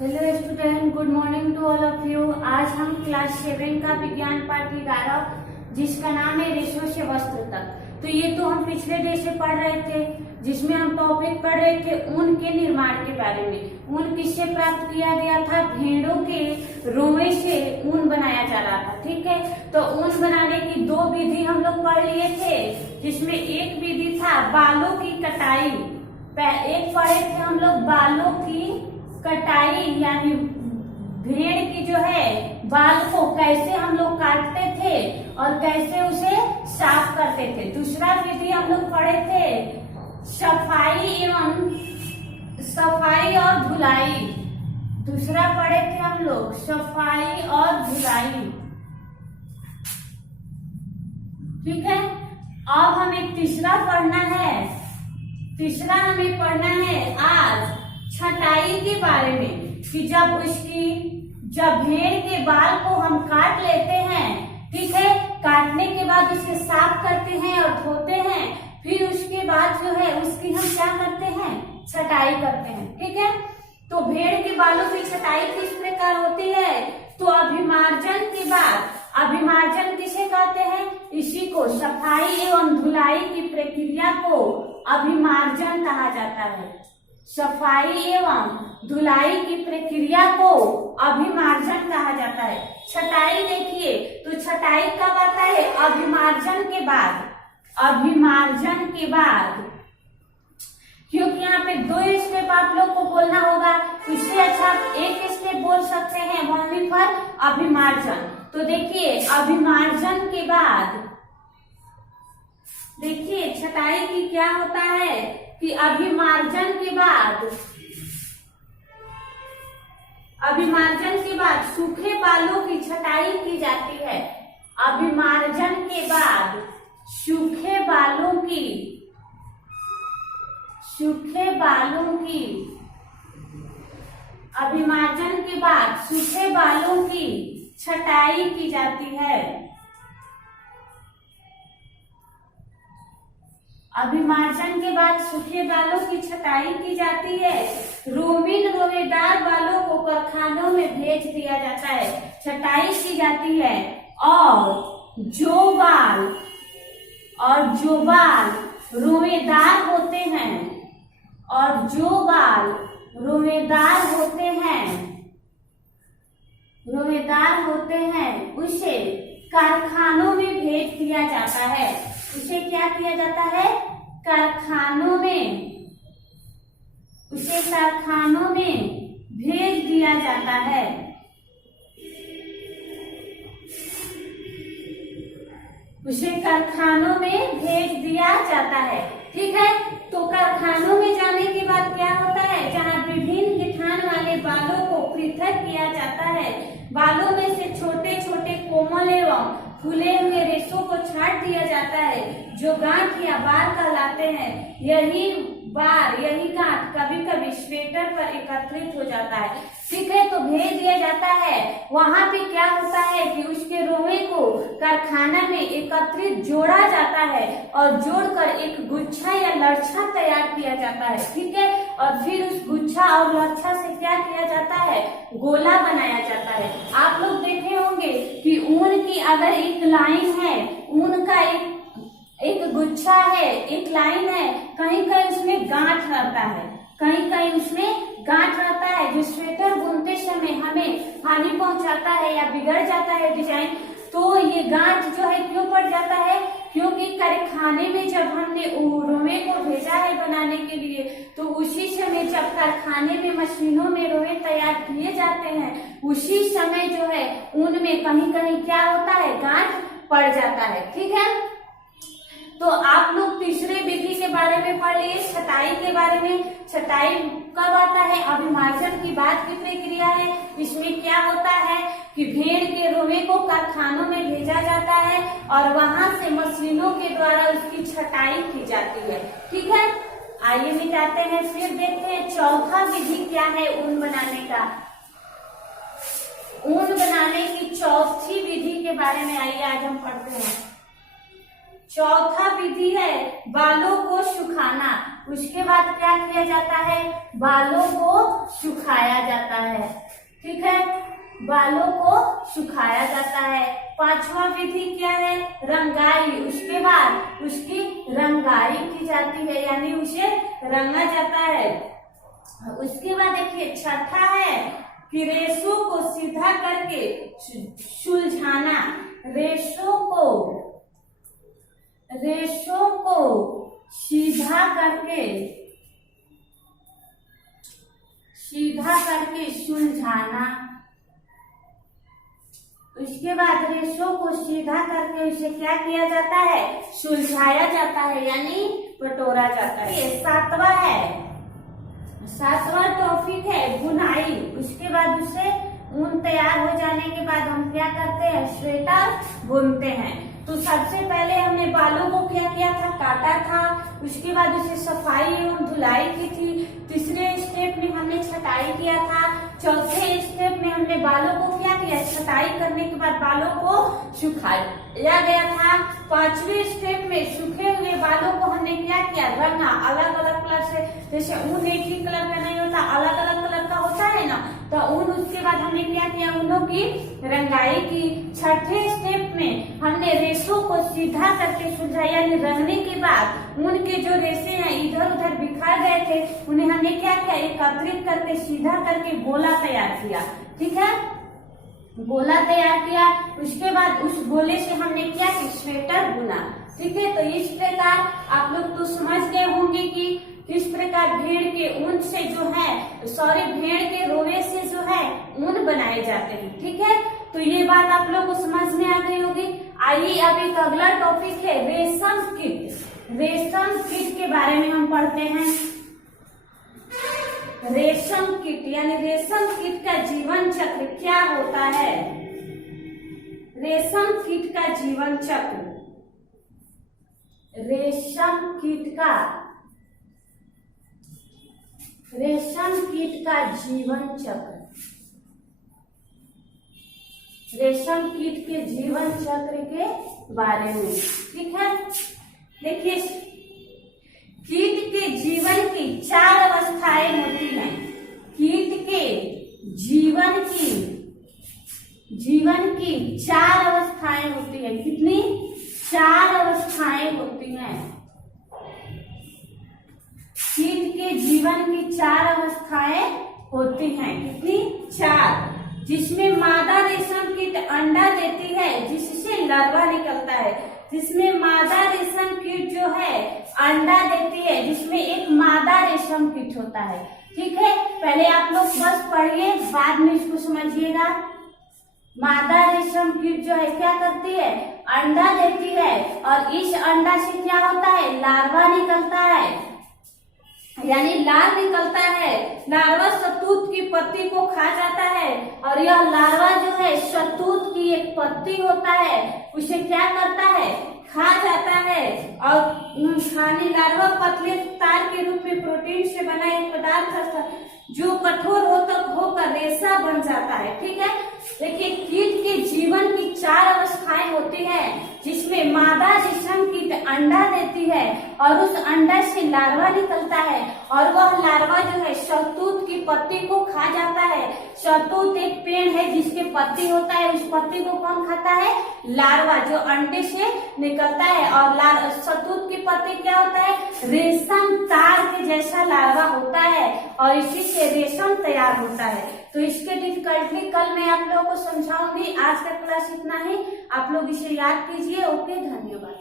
Hello student, good morning to all of you. आज हम class 7 का विज्ञान पाठ 11 जिसका नाम है रेशों से वस्त्र तक। तो ये तो हम पिछले डे से पढ़ रहे थे, जिसमें हम टॉपिक पढ़ रहे थे ऊन के निर्माण के बारे में। ऊन किससे प्राप्त किया गया था? भेड़ों के रोए से ऊन बनाया जा रहा था। ठीक है, तो ऊन बनाने की दो विधि हम लोग पढ़ लिए थे, जिसमें एक विधि था बालों की कटाई। एक पढ़े थे हम लोग बालों की कटाई, यानी भेड़ की जो है बाल को कैसे हम लोग काटते थे और कैसे उसे साफ करते थे। दूसरा विधि हम लोग पढ़े थे सफाई और धुलाई। दूसरा पढ़े थे हम लोग सफाई और धुलाई। ठीक है, अब हमें तीसरा पढ़ना है। तीसरा हमें पढ़ना है आज छटाई के बारे में, कि जब भेड़ के बाल को हम काट लेते हैं, ठीक है, काटने के बाद उसे साफ करते हैं और धोते हैं, फिर उसके बाद जो है उसकी हम क्या करते हैं? छटाई करते हैं। ठीक है, तो भेड़ के बालों की छटाई किस प्रकार होती है? तो अभिमार्जन के बाद, अभिमार्जन किसे कहते हैं? इसी को सफाई एवं धुलाई की प्रक्रिया को अभिमार्जन कहा जाता है। सफाई एवं धुलाई की प्रक्रिया को अभिमार्जन कहा जाता है। छटाई देखिए, तो छटाई कब आता है? अभिमार्जन के बाद। अभिमार्जन के बाद, क्योंकि यहाँ पे दो स्टेप आप लोग को बोलना होगा, इससे अच्छा आप एक स्टेप बोल सकते हैं, ओनली फॉर अभिमार्जन। तो देखिए, अभिमार्जन के बाद देखिए छटाई की क्या होता है कि अभिमार्जन के बाद सूखे बालों की छटाई की जाती है। अभिमार्जन के बाद सूखे बालों की अभिमार्जन के बाद सूखे बालों की छटाई की जाती है। अभिमार्जन के बाद सूखे बालों की छटाई की जाती है। रोवेदार बालों को कारखानों में भेज दिया जाता है, छटाई की जाती है। और जो बाल रोवेदार होते हैं, उसे कारखानों में भेज दिया जाता है। उसे क्या किया जाता है? कारखानों में भेज दिया जाता है। उसे कारखानों में भेज दिया जाता है। ठीक है, तो कारखानों में जाने के बाद क्या होता है? जहाँ विभिन्न गिठान वाले बालों को पृथक किया जाता है, बालों में से छोटे छोटे कोमल एवं फूले हुए रेशों को छाट दिया जाता है, जो गांठ या बार कहलाते हैं। यही गांठ कभी कभी स्वेटर पर एकत्रित हो जाता है। ठीक है, तो भेज दिया जाता है। वहां पे क्या होता है कि उसके रोए को कारखाना में एकत्रित जोड़ा जाता है और जोड़कर एक गुच्छा या लच्छा तैयार किया जाता है। ठीक है, और फिर उस गुच्छा और लच्छा से क्या किया जाता है? गोला बनाया जाता है। आप लोग देखे होंगे कि ऊन की अगर एक लाइन है, ऊन का एक गुच्छा है, एक लाइन है, कहीं कहीं उसमें गांठ रहता है, कहीं कहीं उसमें गांठ रहता है, जो स्वेटर बुनते समय हमें हानि पहुंचाता है या बिगड़ जाता है डिजाइन। तो ये गांठ जो है क्यों पड़ जाता है? क्योंकि कारखाने में जब हमने रोए को भेजा है बनाने के लिए, तो उसी समय जब कारखाने में मशीनों में रोए तैयार किए जाते हैं, उसी समय जो है ऊन में कहीं कहीं क्या होता है? गांठ पड़ जाता है। ठीक है, तो आप लोग तीसरे विधि के बारे में पढ़ लिए, छटाई के बारे में। छटाई कब आता है? अभिमार्जन की बाद की प्रक्रिया है। इसमें क्या होता है कि भेड़ के रोए को कारखानों में भेजा जाता है और वहां से मशीनों के द्वारा उसकी छटाई की जाती है। ठीक है, आइए मिटाते हैं, फिर देखते हैं चौथा विधि क्या है ऊन बनाने का। ऊन बनाने की चौथी विधि के बारे में आइए आज हम पढ़ते हैं। चौथा विधि है बालों को सुखाना। उसके बाद क्या किया जाता है, बालों को सुखाया जाता है। ठीक है, बालों को सुखाया जाता है। पांचवा विधि क्या है, रंगाई। उसके बाद उसकी रंगाई की जाती है, यानी उसे रंगा जाता है। उसके बाद देखिए छठा है कि रेशों को सीधा करके सुलझाना। रेशों को सीधा करके सुलझाना। उसके बाद रेशों को सीधा करके उसे क्या किया जाता है, सुलझाया जाता है, यानी बटोरा जाता है। सातवां टॉपिक है बुनाई। उसके बाद उसे ऊन तैयार हो जाने के बाद हम क्या करते हैं, स्वेटर बुनते हैं। तो सबसे पहले हमने बालों को क्या किया था, काटा था। उसके बाद उसे सफाई एवं धुलाई की थी। तीसरे स्टेप में हमने छटाई किया था। चौथे स्टेप में हमने बालों को क्या किया, छटाई करने के बाद बालों को सुखाया गया था। पांचवें स्टेप में सूखे हुए बालों को हमने क्या किया, रंगा अलग अलग कलर से। जैसे ऊन एक ही कलर का नहीं होता, अलग अलग कलर का होता है ना, तो ऊन उसके बाद हमने क्या किया, ऊनों की रंगाई की। छठे स्टेप में हमने रेशों को सीधा करके सुलझाया, यानी रंगने के बाद ऊन के जो रेशे हैं इधर उधर बिखर गए थे, उन्हें हमने क्या किया, एकत्रित करके सीधा करके गोला तैयार किया। ठीक है, गोला तैयार किया। उसके बाद उस गोले से हमने क्या किया, स्वेटर बुना। ठीक है, तो इस प्रकार आप लोग तो समझ गए होंगे कि किस प्रकार भेड़ के ऊन से भेड़ के रोवे से जो है ऊन बनाए जाते हैं। ठीक है, तो ये बात आप लोग को समझ में आ गई होगी। आइए अब एक अगला टॉपिक है रेशम कीट। रेशम कीट के बारे में हम पढ़ते हैं। रेशम कीट यानी रेशम कीट का जीवन चक्र क्या होता है। रेशम कीट का जीवन चक्र, रेशम कीट का जीवन चक्र, रेशम कीट के जीवन चक्र के बारे में। ठीक है, देखिए कीट के जीवन की 4 अवस्थाएं होती हैं। कीट के जीवन की 4 अवस्थाएं होती है। कितनी? 4 अवस्थाएं होती हैं। कीट के जीवन की 4 अवस्थाएं होती हैं। कितनी? 4। जिसमें मादा रेशम कीट अंडा देती है जिससे लार्वा निकलता है। जिसमें मादा रेशम कीट जो है अंडा देती है, जिसमें एक मादा रेशम कीट होता है। ठीक है, पहले आप लोग बस पढ़िए, बाद में इसको समझिएगा। मादा रेशम कीट जो है क्या करती है, अंडा देती है, और इस अंडा से क्या होता है, लार्वा निकलता है, यानी लार्वा निकलता है। लार्वा शहतूत की पत्ती को खा जाता है, और यह लार्वा जो है शहतूत की एक पत्ती होता है, उसे क्या करता है, खा जाता है। और खाने लार्वा पतले तार के रूप में प्रोटीन से बना एक पदार्थ जो कठोर होकर रेशा बन जाता है। ठीक है, देखिए कीट के जीवन की 4 अवस्थाएं होती है, जिसमें मादा रेशम कीट अंडा देती है और उस अंडा से लार्वा निकलता है, और वह लार्वा जो है शहतूत की पत्ती को खा जाता है। शहतूत एक पेड़ है जिसके पत्ती होता है, उस पत्ती को कौन खाता है, लार्वा, जो अंडे से निकलता है। और शहतूत की पत्ती क्या होता है, रेशम तार के जैसा लार्वा होता है, और इसी से रेशम तैयार होता है। तो इसके डिफिकल्टी कल मैं आप लोगों को समझाऊंगी। आज का क्लास इतना ही, आप लोग इसे याद कीजिए। ओके, धन्यवाद।